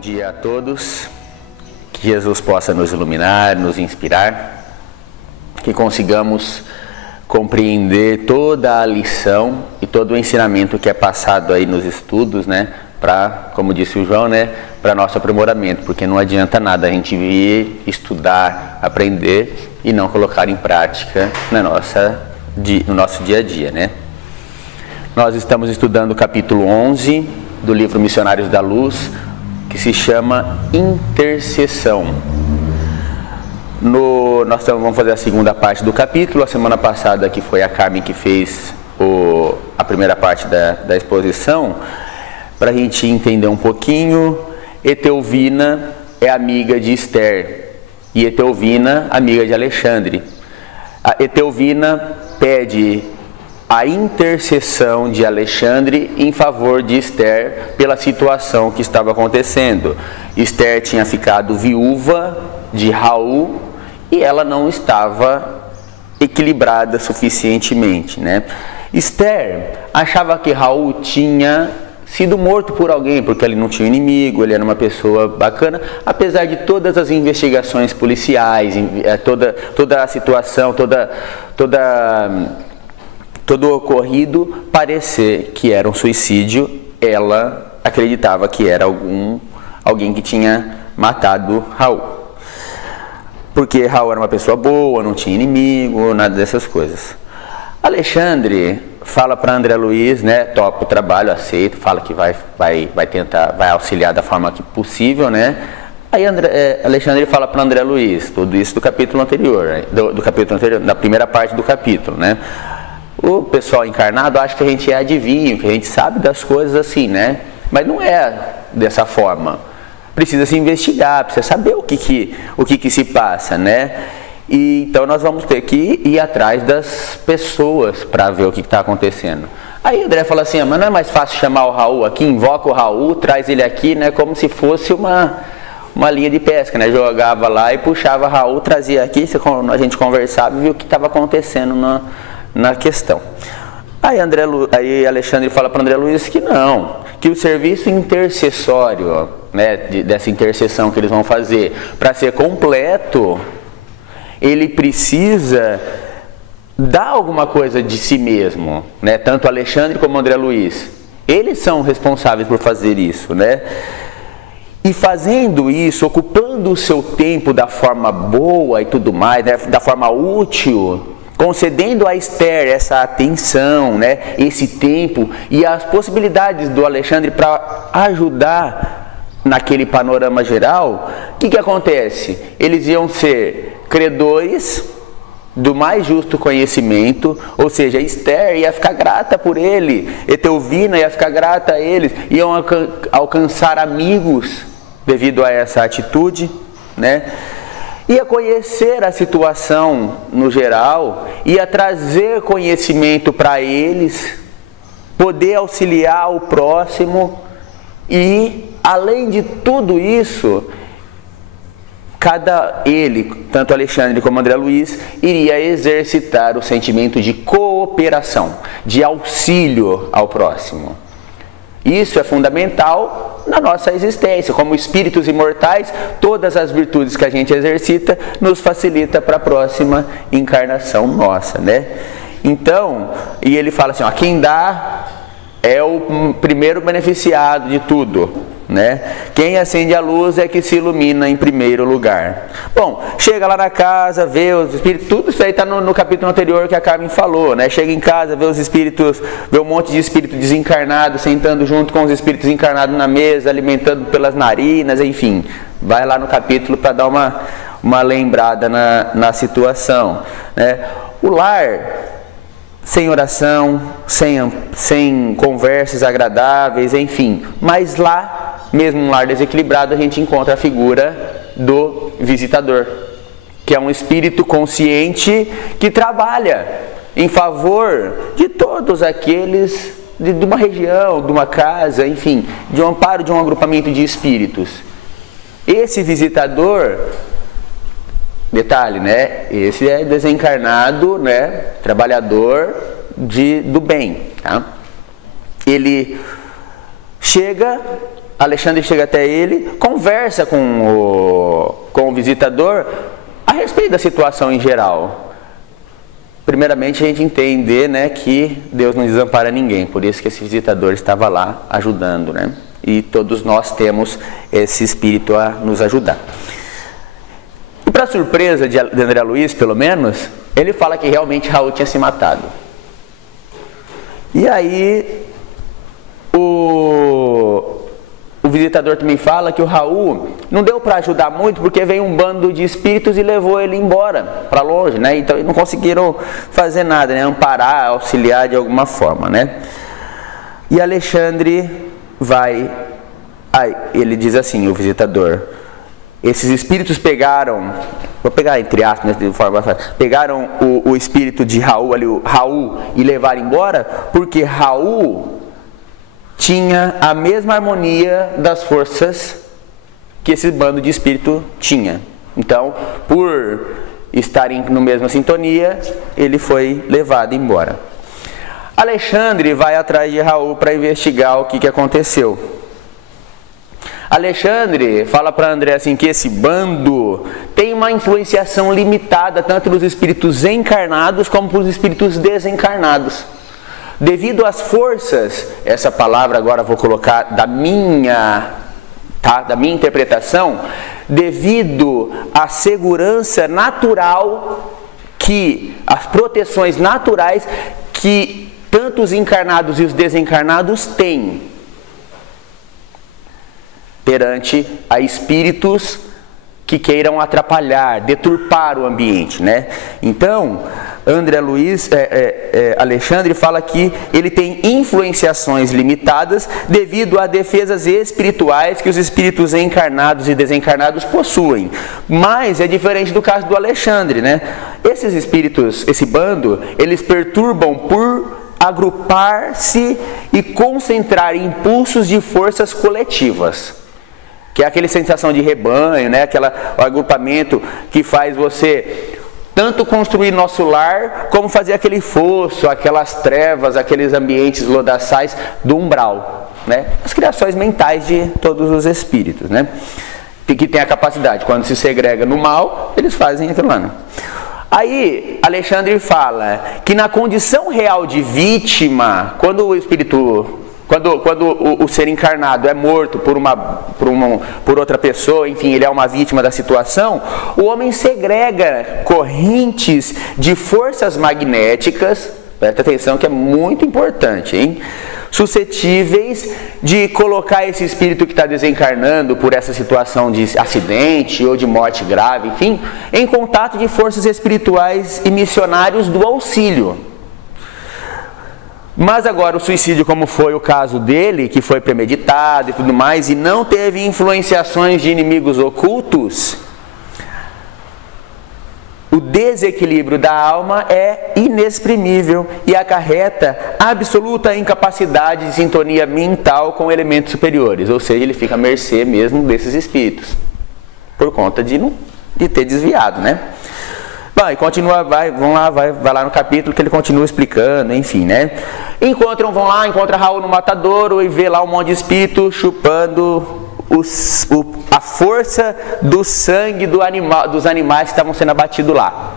dia a todos, que Jesus possa nos iluminar, nos inspirar, que consigamos compreender toda a lição e todo o ensinamento que é passado aí nos estudos, né, para, como disse o João, né, para nosso aprimoramento, porque não adianta nada a gente vir estudar, aprender e não colocar em prática no nosso dia a dia, né. Nós estamos estudando o capítulo 11 do livro Missionários da Luz, que se chama Intercessão. Nós vamos fazer a segunda parte do capítulo. A semana passada que foi a Carmen que fez a primeira parte da exposição. Para a gente entender um pouquinho, Etelvina é amiga de Esther e Etelvina amiga de Alexandre. A Etelvina pede a intercessão de Alexandre em favor de Esther pela situação que estava acontecendo. Esther tinha ficado viúva de Raul e ela não estava equilibrada suficientemente, né? Esther achava que Raul tinha sido morto por alguém, porque ele não tinha inimigo, ele era uma pessoa bacana, apesar de todas as investigações policiais, toda a situação, todo o ocorrido parecer que era um suicídio. Ela acreditava que era alguém que tinha matado Raul, porque Raul era uma pessoa boa, não tinha inimigo, nada dessas coisas. Alexandre fala para André Luiz, né, topa o trabalho, aceita, fala que vai tentar, vai auxiliar da forma que possível, né. Aí Alexandre fala para André Luiz, tudo isso do capítulo anterior, né? do capítulo anterior, da primeira parte do capítulo, né. O pessoal encarnado acha que a gente é adivinho, que a gente sabe das coisas assim, né? Mas não é dessa forma. Precisa se investigar, precisa saber o que se passa, né? E então nós vamos ter que ir atrás das pessoas para ver o que está acontecendo. Aí André fala assim, mas não é mais fácil chamar o Raul aqui, invoca o Raul, traz ele aqui, né? Como se fosse uma linha de pesca, né? Jogava lá e puxava Raul, trazia aqui, a gente conversava e viu o que estava acontecendo na questão. Aí Alexandre fala para André Luiz que não, que o serviço intercessório, né, dessa intercessão que eles vão fazer, para ser completo, ele precisa dar alguma coisa de si mesmo, né? Tanto Alexandre como André Luiz, eles são responsáveis por fazer isso, né? E fazendo isso, ocupando o seu tempo da forma boa e tudo mais, né, da forma útil, concedendo a Esther essa atenção, né, esse tempo e as possibilidades do Alexandre para ajudar naquele panorama geral, o que acontece? Eles iam ser credores do mais justo conhecimento, ou seja, Esther ia ficar grata por ele, Etelvina ia ficar grata a eles, iam alcançar amigos devido a essa atitude, né? Ia conhecer a situação no geral, ia trazer conhecimento para eles, poder auxiliar o próximo e, além de tudo isso, tanto Alexandre como André Luiz, iria exercitar o sentimento de cooperação, de auxílio ao próximo. Isso é fundamental na nossa existência. Como espíritos imortais, todas as virtudes que a gente exercita nos facilita para a próxima encarnação nossa, né? Então, e ele fala assim, ó, quem dá é o primeiro beneficiado de tudo, né? Quem acende a luz é que se ilumina em primeiro lugar. Bom, chega lá na casa, vê os espíritos, tudo isso aí está no capítulo anterior que a Carmen falou, né? Chega em casa, vê os espíritos, vê um monte de espírito desencarnado sentando junto com os espíritos encarnados na mesa, alimentando pelas narinas, enfim. Vai lá no capítulo para dar uma lembrada na situação, né? O lar sem oração, sem conversas agradáveis, enfim. Mas lá, mesmo um lar desequilibrado, a gente encontra a figura do visitador, que é um espírito consciente que trabalha em favor de todos aqueles de uma região, de uma casa, enfim, de um amparo de um agrupamento de espíritos. Esse visitador, detalhe, né? Esse é desencarnado, né? Trabalhador do bem, tá? Ele chega Alexandre chega até ele, conversa com o visitador a respeito da situação em geral. Primeiramente a gente entender, né, que Deus não desampara ninguém, por isso que esse visitador estava lá ajudando, né? E todos nós temos esse espírito a nos ajudar. E para surpresa de André Luiz, pelo menos, ele fala que realmente Raul tinha se matado. E aí o visitador também fala que o Raul não deu para ajudar muito porque veio um bando de espíritos e levou ele embora para longe, né? Então eles não conseguiram fazer nada, né? Amparar, auxiliar de alguma forma, né? E Alexandre ele diz assim, o visitador: esses espíritos pegaram, vou pegar entre aspas, de forma fácil, pegaram o espírito de Raul, ali, o Raul, e levaram embora porque Raul tinha a mesma harmonia das forças que esse bando de espírito tinha. Então, por estarem na mesma sintonia, ele foi levado embora. Alexandre vai atrás de Raul para investigar o que aconteceu. Alexandre fala para André assim que esse bando tem uma influenciação limitada tanto nos espíritos encarnados como para os espíritos desencarnados. Devido às forças, essa palavra agora vou colocar da minha interpretação, devido à segurança natural, as proteções naturais que tanto os encarnados e os desencarnados têm perante a espíritos que queiram atrapalhar, deturpar o ambiente, né? Então, Alexandre fala que ele tem influenciações limitadas devido a defesas espirituais que os espíritos encarnados e desencarnados possuem. Mas é diferente do caso do Alexandre, né? Esses espíritos, esse bando, eles perturbam por agrupar-se e concentrar impulsos de forças coletivas. Que é aquela sensação de rebanho, né? O agrupamento que faz você tanto construir nosso lar, como fazer aquele fosso, aquelas trevas, aqueles ambientes lodaçais do umbral, né? As criações mentais de todos os espíritos, né? Que tem a capacidade, quando se segrega no mal, eles fazem aquilo lá, né? Aí, Alexandre fala que na condição real de vítima, quando o espírito... Quando o ser encarnado é morto por outra pessoa, enfim, ele é uma vítima da situação, o homem segrega correntes de forças magnéticas, presta atenção que é muito importante, hein? Suscetíveis de colocar esse espírito que está desencarnando por essa situação de acidente ou de morte grave, enfim, em contato de forças espirituais e missionários do auxílio. Mas agora o suicídio, como foi o caso dele, que foi premeditado e tudo mais, e não teve influenciações de inimigos ocultos, o desequilíbrio da alma é inexprimível e acarreta absoluta incapacidade de sintonia mental com elementos superiores, ou seja, ele fica à mercê mesmo desses espíritos, por conta de ter desviado, né? Bom, e continua, vai lá no capítulo que ele continua explicando, enfim, né? Vão lá, encontra Raul no matadouro e vê lá um monte de espírito chupando a força do sangue dos animais que estavam sendo abatidos lá,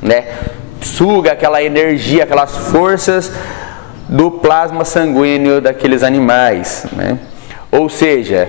né? Suga aquela energia, aquelas forças do plasma sanguíneo daqueles animais, né? Ou seja,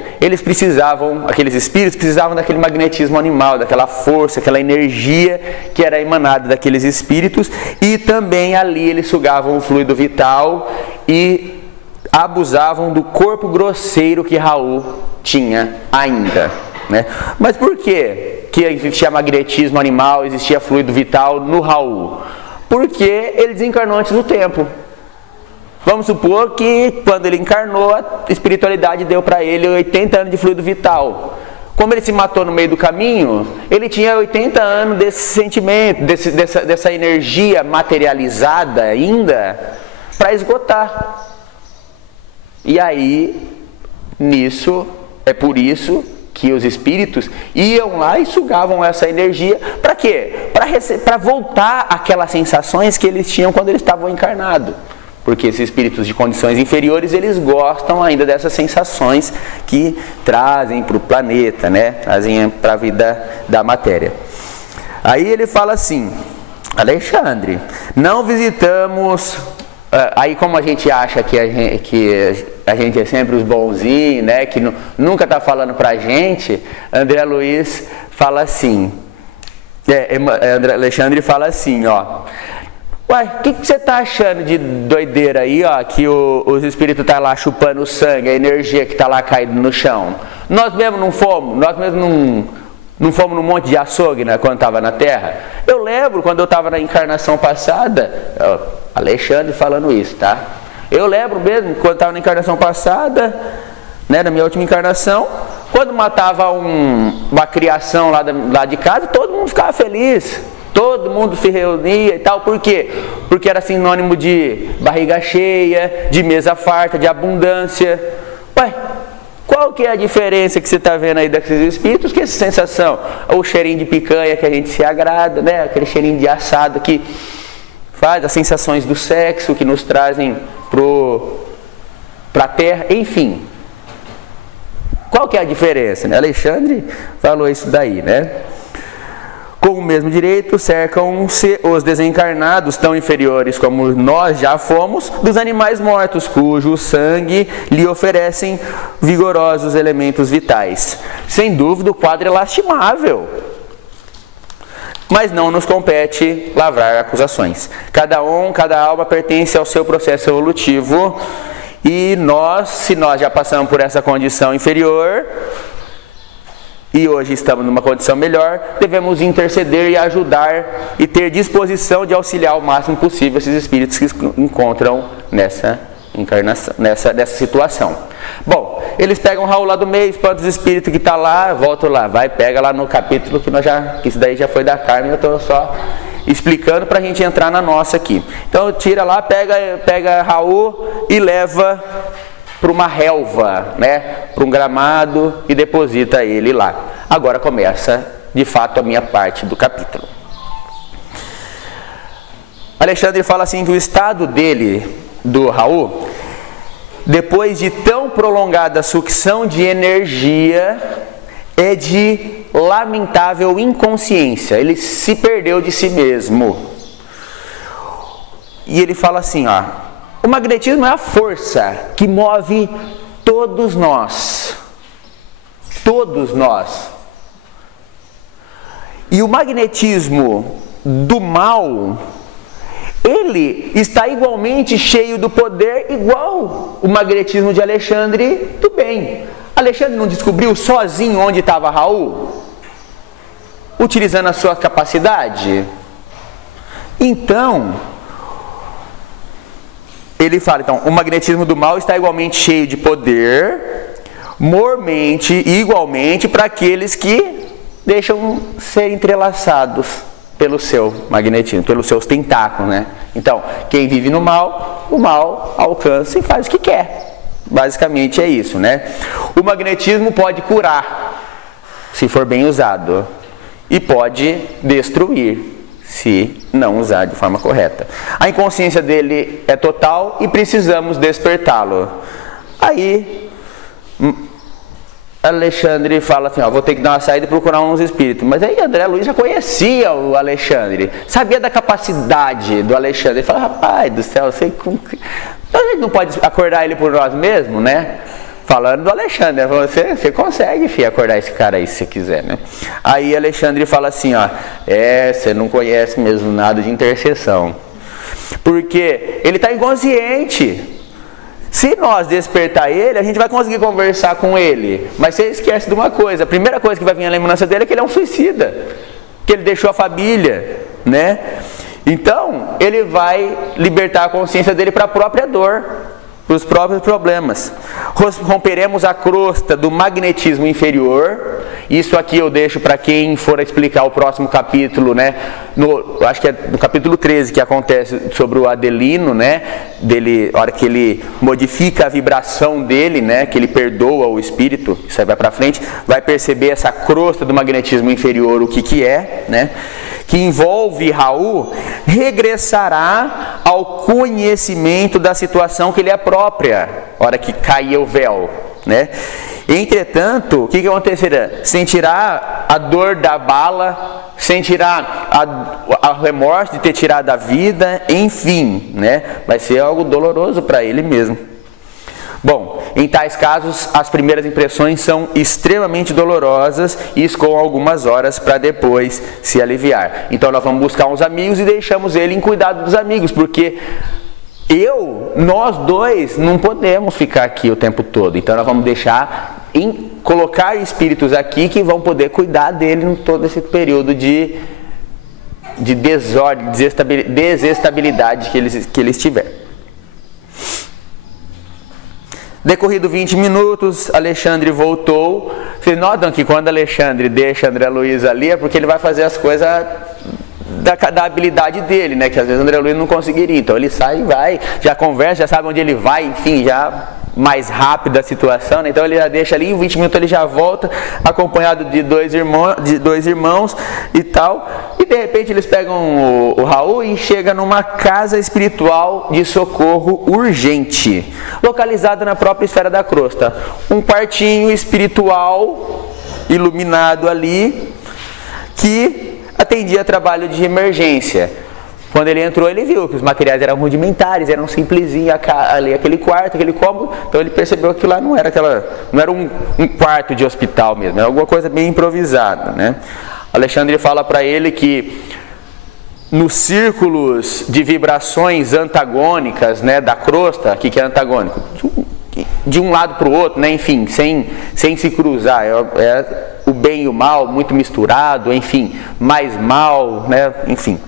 aqueles espíritos precisavam daquele magnetismo animal, daquela força, aquela energia que era emanada daqueles espíritos, e também ali eles sugavam o fluido vital e abusavam do corpo grosseiro que Raul tinha ainda, né? Mas por que existia magnetismo animal, existia fluido vital no Raul? Porque ele desencarnou antes do tempo. Vamos supor que quando ele encarnou, a espiritualidade deu para ele 80 anos de fluido vital. Como ele se matou no meio do caminho, ele tinha 80 anos desse sentimento, dessa energia materializada ainda, para esgotar. E aí, é por isso que os espíritos iam lá e sugavam essa energia. Para quê? Para voltar aquelas sensações que eles tinham quando eles estavam encarnados. Porque esses espíritos de condições inferiores, eles gostam ainda dessas sensações que trazem para o planeta, né? Trazem para a vida da matéria. Aí ele fala assim: Alexandre, não visitamos... Aí como a gente acha que a gente é sempre os bonzinhos, né? Que nunca está falando para a gente, André Luiz fala assim... Alexandre fala assim, ó: uai, o que você está achando de doideira aí, ó, que os espíritos estão lá chupando o sangue, a energia que está lá caída no chão? Nós mesmos não fomos, não fomos num monte de açougue, né, quando estava na Terra? Eu lembro quando eu estava na encarnação passada, Alexandre falando isso, tá? Eu lembro mesmo quando estava na encarnação passada, né, na minha última encarnação, quando matava uma criação lá de casa, todo mundo ficava feliz. Todo mundo se reunia e tal. Por quê? Porque era sinônimo de barriga cheia, de mesa farta, de abundância. Ué, qual que é a diferença que você está vendo aí daqueles espíritos? Que essa sensação? O cheirinho de picanha que a gente se agrada, né? Aquele cheirinho de assado que faz as sensações do sexo que nos trazem para a Terra, enfim. Qual que é a diferença, né? Alexandre falou isso daí, né? Com o mesmo direito, cercam-se os desencarnados tão inferiores como nós já fomos dos animais mortos, cujo sangue lhe oferecem vigorosos elementos vitais. Sem dúvida, o quadro é lastimável, mas não nos compete lavrar acusações. Cada alma pertence ao seu processo evolutivo, e se nós já passamos por essa condição inferior e hoje estamos numa condição melhor, devemos interceder e ajudar e ter disposição de auxiliar o máximo possível esses espíritos que se encontram nessa encarnação, nessa situação. Bom, eles pegam o Raul lá do meio, espanta os espíritos que está lá, volta lá, pega lá no capítulo que isso daí já foi da Carmen, eu estou só explicando para a gente entrar na nossa aqui. Então tira lá, pega Raul e leva para uma relva, né, para um gramado, e deposita ele lá. Agora começa, de fato, a minha parte do capítulo. Alexandre fala assim que o estado do Raul, depois de tão prolongada sucção de energia, é de lamentável inconsciência. Ele se perdeu de si mesmo. E ele fala assim, ó: o magnetismo é a força que move todos nós. Todos nós. E o magnetismo do mal, ele está igualmente cheio do poder, igual o magnetismo de Alexandre do bem. Alexandre não descobriu sozinho onde estava Raul? Utilizando a sua capacidade? Então, ele fala, o magnetismo do mal está igualmente cheio de poder, mormente e igualmente para aqueles que deixam ser entrelaçados pelo seu magnetismo, pelos seus tentáculos, né? Então, quem vive no mal, o mal alcança e faz o que quer. Basicamente é isso, né? O magnetismo pode curar, se for bem usado, e pode destruir, se não usar de forma correta. A inconsciência dele é total e precisamos despertá-lo. Aí Alexandre fala assim, vou ter que dar uma saída e procurar uns espíritos. Mas aí André Luiz já conhecia o Alexandre, sabia da capacidade do Alexandre. Ele fala, rapaz do céu, sei como... Então a gente não pode acordar ele por nós mesmos, né? Falando do Alexandre, você consegue, filho, acordar esse cara aí se você quiser, né? Aí Alexandre fala assim, você não conhece mesmo nada de intercessão. Porque ele está inconsciente. Se nós despertar ele, a gente vai conseguir conversar com ele. Mas você esquece de uma coisa, a primeira coisa que vai vir à lembrança dele é que ele é um suicida. Que ele deixou a família, né? Então, ele vai libertar a consciência dele para a própria dor, para os próprios problemas. Romperemos a crosta do magnetismo inferior. Isso aqui eu deixo para quem for explicar o próximo capítulo, né? Acho que é no capítulo 13 que acontece sobre o Adelino, né? A hora que ele modifica a vibração dele, né? Que ele perdoa o espírito, isso aí vai para frente, vai perceber essa crosta do magnetismo inferior, o que é, né? Que envolve Raul, regressará ao conhecimento da situação que lhe é própria, hora que caía o véu, né? Entretanto, o que acontecerá? Sentirá a dor da bala, sentirá o remorso de ter tirado a vida, enfim, né? Vai ser algo doloroso para ele mesmo. Bom, em tais casos, as primeiras impressões são extremamente dolorosas e com algumas horas para depois se aliviar. Então nós vamos buscar uns amigos e deixamos ele em cuidado dos amigos, porque nós dois não podemos ficar aqui o tempo todo. Então nós vamos colocar espíritos aqui que vão poder cuidar dele em todo esse período de desordem, desestabilidade que ele estiver. Decorrido 20 minutos, Alexandre voltou. Vocês notam que quando Alexandre deixa André Luiz ali, é porque ele vai fazer as coisas da habilidade dele, né? Que às vezes André Luiz não conseguiria. Então ele sai e vai, já conversa, já sabe onde ele vai, enfim, já mais rápido a situação, né? Então ele já deixa ali, em 20 minutos ele já volta, acompanhado de dois irmãos e tal. E de repente eles pegam o Raul e chegam numa casa espiritual de socorro urgente, localizada na própria esfera da crosta. Um quartinho espiritual iluminado ali, que atendia trabalho de emergência. Quando ele entrou, ele viu que os materiais eram rudimentares, eram simplesinhos ali, aquele quarto, aquele cômodo. Então ele percebeu que lá não era um quarto de hospital mesmo, era alguma coisa bem improvisada, né? Alexandre fala para ele que nos círculos de vibrações antagônicas, né, da crosta, o que é antagônico? De um lado para o outro, né, enfim, sem se cruzar, é o bem e o mal muito misturado, enfim, mais mal, né, enfim.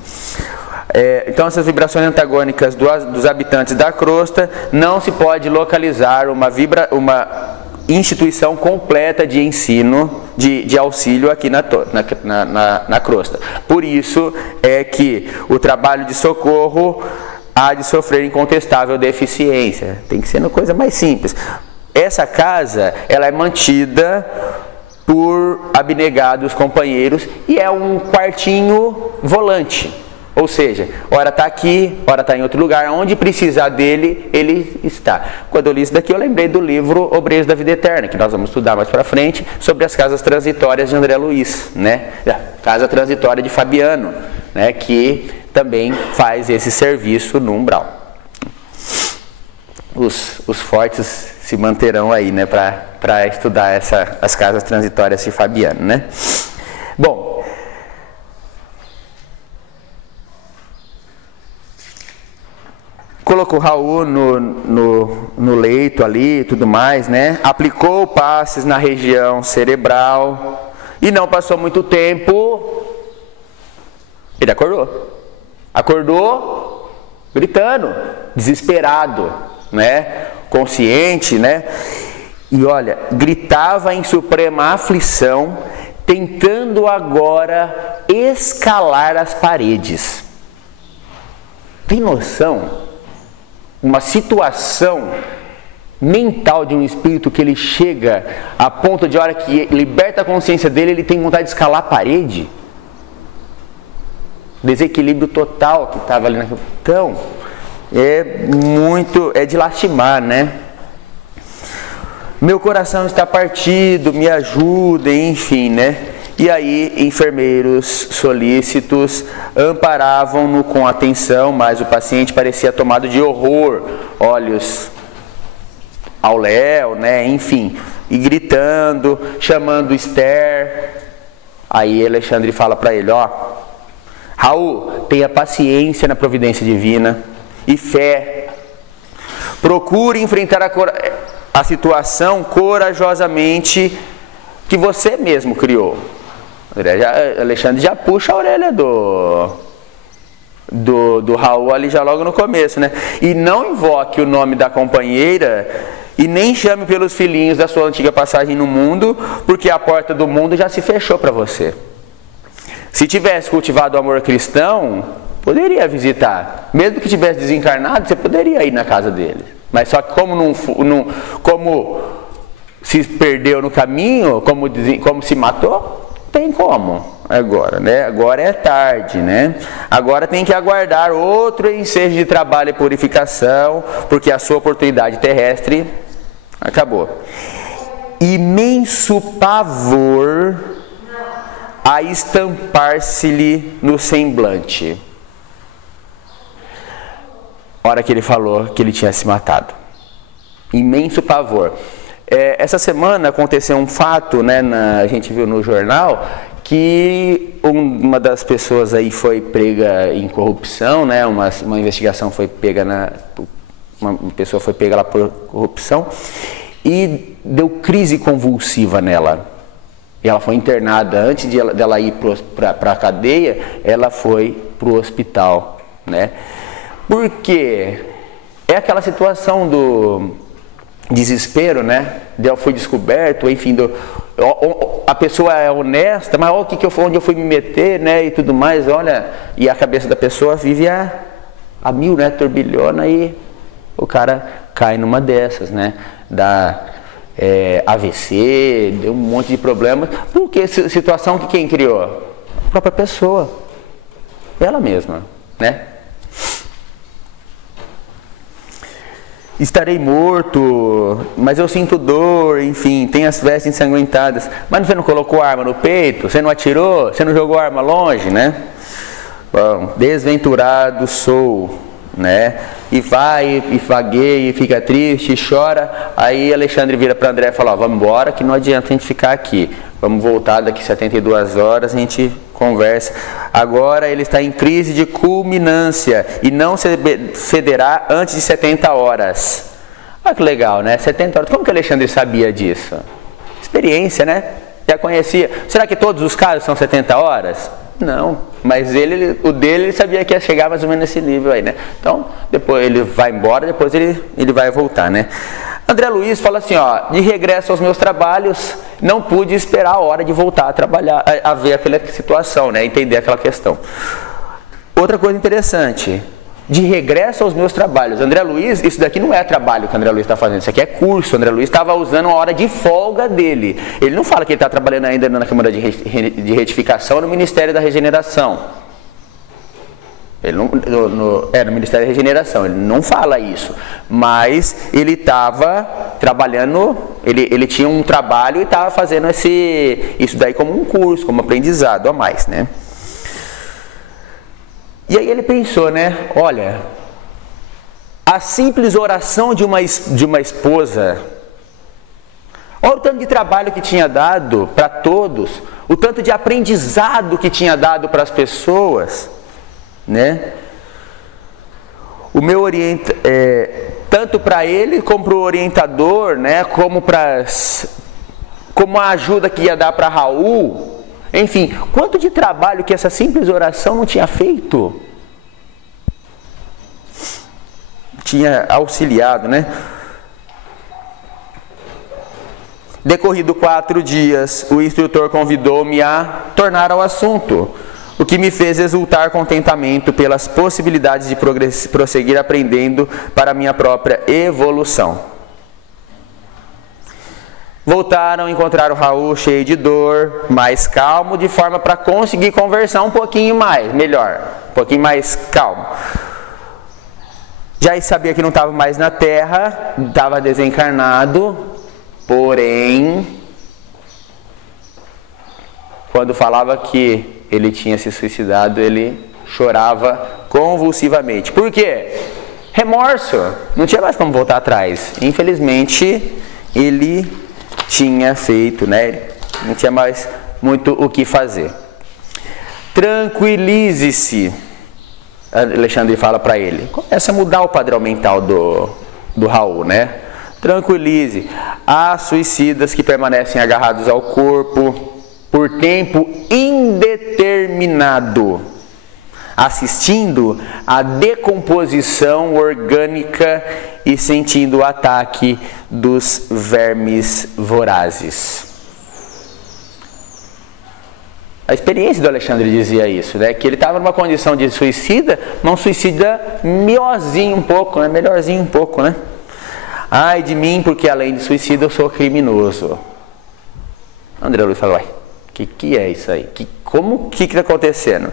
Então essas vibrações antagônicas dos habitantes da crosta, não se pode localizar uma instituição completa de ensino, de auxílio aqui na crosta. Por isso é que o trabalho de socorro há de sofrer incontestável deficiência. Tem que ser uma coisa mais simples. Essa casa, ela é mantida por abnegados companheiros e é um quartinho volante. Ou seja, ora está aqui, ora está em outro lugar, onde precisar dele, ele está. Quando eu li isso daqui, eu lembrei do livro Obreiros da Vida Eterna, que nós vamos estudar mais para frente, sobre as casas transitórias de André Luiz, né? A casa transitória de Fabiano, né? Que também faz esse serviço no umbral. Os fortes se manterão aí, né? Para estudar as casas transitórias de Fabiano, né? Bom, colocou Raul no leito ali e tudo mais, né? Aplicou passes na região cerebral e não passou muito tempo, ele acordou gritando, desesperado, né? Consciente, né? E olha, gritava em suprema aflição, tentando agora escalar as paredes. Tem noção? Uma situação mental de um espírito que ele chega a ponto de, hora que liberta a consciência dele, ele tem vontade de escalar a parede. Desequilíbrio total que estava ali naquele. Então, é de lastimar, né? Meu coração está partido, me ajudem, enfim, né? E aí, enfermeiros solícitos amparavam-no com atenção, mas o paciente parecia tomado de horror, olhos ao léu, né? Enfim, e gritando, chamando Esther. Aí Alexandre fala para ele, ó, Raul, tenha paciência na providência divina e fé. Procure enfrentar a situação corajosamente que você mesmo criou. Alexandre já puxa a orelha do Raul ali já logo no começo, né? E não invoque o nome da companheira e nem chame pelos filhinhos da sua antiga passagem no mundo, porque a porta do mundo já se fechou para você. Se tivesse cultivado o amor cristão, poderia visitar. Mesmo que tivesse desencarnado, você poderia ir na casa dele. Mas só que como se perdeu no caminho, como se matou, tem como. agora, né? Agora é tarde, né? Agora tem que aguardar outro ensejo de trabalho e purificação, porque a sua oportunidade terrestre acabou. Imenso pavor a estampar-se-lhe no semblante. Hora que ele falou que ele tinha se matado. Imenso pavor. Essa semana aconteceu um fato, né, a gente viu no jornal, que uma das pessoas aí foi prega em corrupção, né, uma investigação foi pega uma pessoa foi pega lá por corrupção e deu crise convulsiva nela. E ela foi internada. Antes dela ir para a cadeia, ela foi para o hospital, né? Porque é aquela situação do desespero, né? Foi descoberto, enfim, a pessoa é honesta, mas olha onde eu fui me meter, né? E tudo mais, olha, e a cabeça da pessoa vive a mil, né? Turbilhona, e o cara cai numa dessas, né? AVC, deu um monte de problemas. Porque situação que quem criou? A própria pessoa, ela mesma, né? Estarei morto, mas eu sinto dor, enfim, tenho as vestes ensanguentadas. Mas você não colocou arma no peito? Você não atirou? Você não jogou arma longe, né? Bom, desventurado sou, né? E vai, e vagueia, e fica triste, e chora. Aí Alexandre vira para André e fala, ó, vamos embora, que não adianta a gente ficar aqui. Vamos voltar daqui 72 horas, a gente conversa. Agora ele está em crise de culminância e não cederá antes de 70 horas. Olha que legal, né? 70 horas. Como que Alexandre sabia disso? Experiência, né? Já conhecia. Será que todos os casos são 70 horas? Não, mas o dele ele sabia que ia chegar mais ou menos nesse nível aí, né? Então, depois ele vai embora, depois ele vai voltar, né? André Luiz fala assim, ó, de regresso aos meus trabalhos, não pude esperar a hora de voltar a trabalhar, a ver aquela situação, né? Entender aquela questão. Outra coisa interessante, de regresso aos meus trabalhos. André Luiz, isso daqui não é trabalho que o André Luiz está fazendo, isso aqui é curso. O André Luiz estava usando uma hora de folga dele. Ele não fala que ele está trabalhando ainda na Câmara de Retificação no Ministério da Regeneração. Ele não, no Ministério da Regeneração, ele não fala isso. Mas ele estava trabalhando, ele tinha um trabalho e estava fazendo isso daí como um curso, como aprendizado a mais, né? E aí ele pensou, né? Olha, a simples oração de uma esposa, olha o tanto de trabalho que tinha dado para todos, o tanto de aprendizado que tinha dado para as pessoas, né? O meu tanto para ele como para o orientador, né? Como a ajuda que ia dar para Raul. Enfim, quanto de trabalho que essa simples oração não tinha feito? Tinha auxiliado, né? Decorrido 4 dias, o instrutor convidou-me a tornar ao assunto, o que me fez exultar contentamento pelas possibilidades de prosseguir aprendendo para a minha própria evolução. Voltaram, encontraram o Raul cheio de dor, mais calmo, de forma para conseguir conversar um pouquinho mais, melhor, um pouquinho mais calmo. Já sabia que não estava mais na Terra, estava desencarnado, porém, quando falava que ele tinha se suicidado, ele chorava convulsivamente. Por quê? Remorso, não tinha mais como voltar atrás. Infelizmente, ele tinha feito, né? Não tinha mais muito o que fazer. Tranquilize-se, Alexandre fala para ele. Começa a mudar o padrão mental do Raul, né? Tranquilize. Há suicidas que permanecem agarrados ao corpo por tempo indeterminado, assistindo à decomposição orgânica e sentindo o ataque dos vermes vorazes. A experiência do Alexandre dizia isso, né? Que ele estava numa condição de suicida, mas um suicida melhorzinho um pouco, né? Melhorzinho um pouco, né? Ai de mim, porque além de suicida eu sou criminoso. André Luiz falou, uai, que é isso aí? Como que está acontecendo?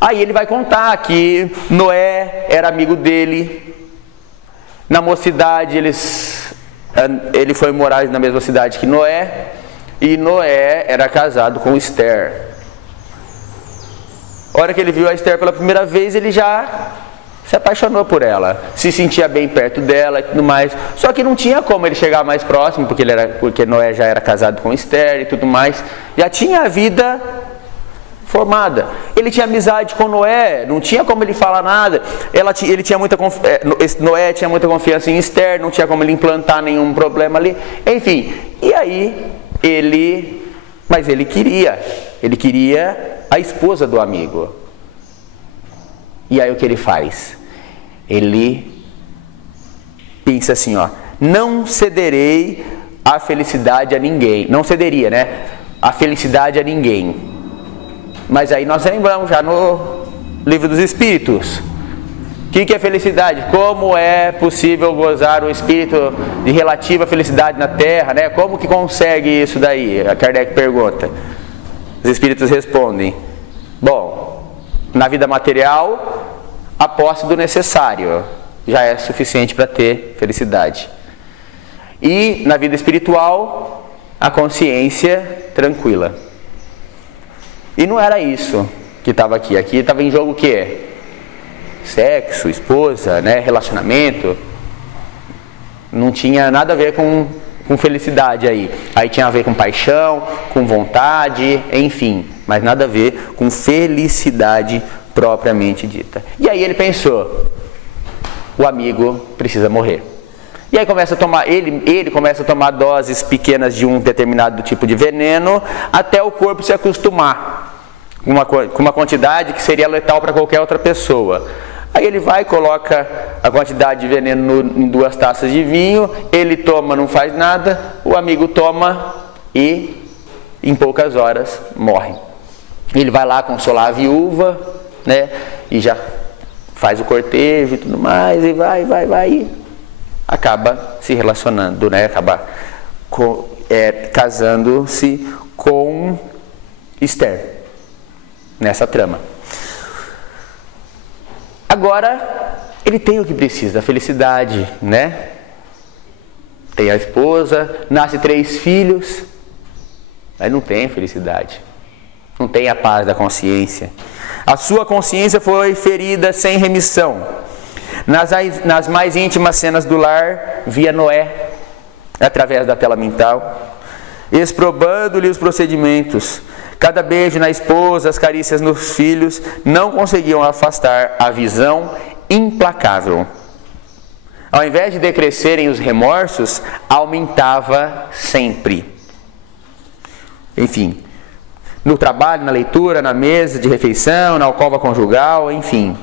Aí ele vai contar que Noé era amigo dele. Na mocidade ele foi morar na mesma cidade que Noé. E Noé era casado com Esther. A hora que ele viu a Esther pela primeira vez, ele já se apaixonou por ela, se sentia bem perto dela e tudo mais. Só que não tinha como ele chegar mais próximo, porque Noé já era casado com Esther e tudo mais. Já tinha a vida formada. Ele tinha amizade com Noé, não tinha como ele falar nada. Noé tinha muita confiança em Esther, não tinha como ele implantar nenhum problema ali. Enfim, e aí mas ele queria a esposa do amigo. E aí o que ele faz? Ele pensa assim, não cederei a felicidade a ninguém. Não cederia, né? A felicidade a ninguém. Mas aí nós lembramos já no Livro dos Espíritos. O que é felicidade? Como é possível gozar o espírito de relativa felicidade na Terra, né? Como que consegue isso daí? A Kardec pergunta. Os espíritos respondem: bom, na vida material, a posse do necessário já é suficiente para ter felicidade. E na vida espiritual, a consciência tranquila. E não era isso que estava aqui. Aqui estava em jogo o quê? Sexo, esposa, né? Relacionamento. Não tinha nada a ver com felicidade aí. Aí tinha a ver com paixão, com vontade, enfim. Mas nada a ver com felicidade propriamente dita. E aí ele pensou: o amigo precisa morrer. E aí começa a tomar, ele começa a tomar doses pequenas de um determinado tipo de veneno, até o corpo se acostumar com uma quantidade que seria letal para qualquer outra pessoa. Aí ele vai, coloca a quantidade de veneno em 2 taças de vinho, ele toma, não faz nada, o amigo toma e em poucas horas morre. Ele vai lá consolar a viúva, né, e já faz o cortejo e tudo mais, e vai, e acaba se relacionando, né, acaba casando-se com Esther, nessa trama. Agora, ele tem o que precisa, a felicidade, né? Tem a esposa, nasce 3 filhos, mas não tem felicidade, não tem a paz da consciência. A sua consciência foi ferida sem remissão. Nas mais íntimas cenas do lar, via Noé, através da tela mental, exprobando-lhe os procedimentos. Cada beijo na esposa, as carícias nos filhos, não conseguiam afastar a visão implacável. Ao invés de decrescerem os remorsos, aumentava sempre. Enfim, no trabalho, na leitura, na mesa de refeição, na alcova conjugal, enfim.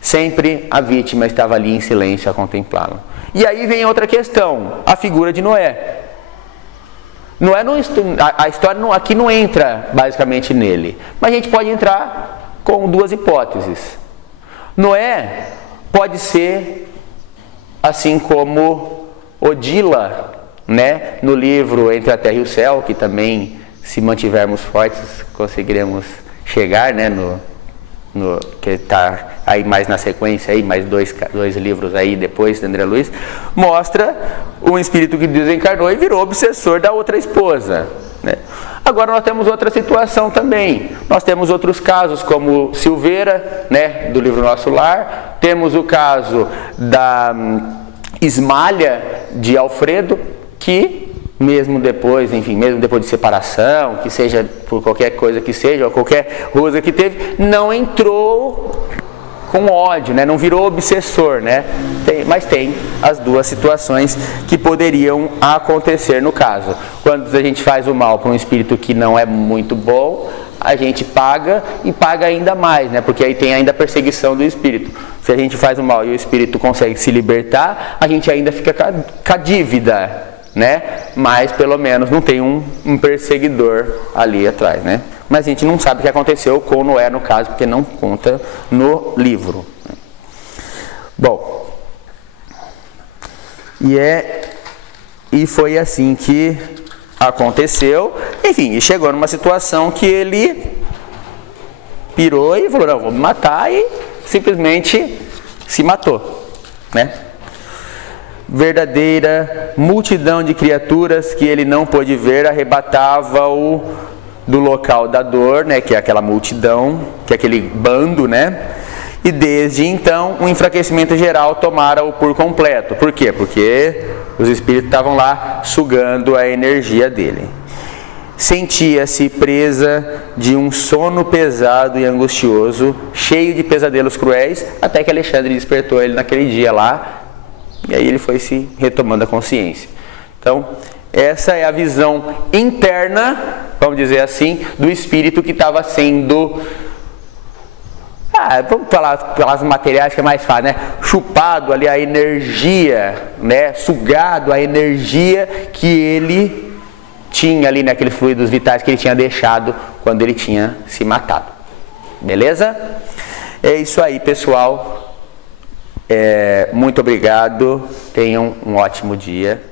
Sempre a vítima estava ali em silêncio a contemplá-lo. E aí vem outra questão, a figura de Noé. A história aqui não entra basicamente nele, mas a gente pode entrar com 2 hipóteses. Noé pode ser assim como Odila, né, no livro Entre a Terra e o Céu, que também, se mantivermos fortes, conseguiremos chegar, né, que está aí mais na sequência, aí, mais 2 livros aí depois de André Luiz, mostra um espírito que desencarnou e virou obsessor da outra esposa, né? Agora nós temos outra situação também. Nós temos outros casos, como Silveira, né, do livro Nosso Lar. Temos o caso da Ismália de Alfredo, que mesmo depois de separação, que seja por qualquer coisa que seja, ou qualquer rusa que teve, não entrou com ódio, né? Não virou obsessor, né? Mas tem as 2 situações que poderiam acontecer no caso. Quando a gente faz o mal para um espírito que não é muito bom, a gente paga e paga ainda mais, né? Porque aí tem ainda a perseguição do espírito. Se a gente faz o mal e o espírito consegue se libertar, a gente ainda fica com a dívida, né? Mas pelo menos não tem um perseguidor ali atrás, né? Mas a gente não sabe o que aconteceu com Noé no caso, porque não conta no livro. Bom, e foi assim que aconteceu. Enfim, e chegou numa situação que ele pirou e falou, não, vou me matar, e simplesmente se matou, né? Verdadeira multidão de criaturas que ele não pôde ver arrebatava-o do local da dor, né? Que é aquela multidão, que é aquele bando, né? E desde então o enfraquecimento geral tomara-o por completo. Por quê? Porque os espíritos estavam lá sugando a energia dele. Sentia-se presa de um sono pesado e angustioso, cheio de pesadelos cruéis, até que Alexandre despertou ele naquele dia lá, e aí ele foi se retomando a consciência. Então, essa é a visão interna, vamos dizer assim, do espírito que estava sendo, vamos falar pelas materiais que é mais fácil, né? Chupado ali a energia, né? Sugado a energia que ele tinha ali naqueles fluidos vitais que ele tinha deixado quando ele tinha se matado. Beleza? É isso aí, pessoal. Muito obrigado. Tenham um ótimo dia.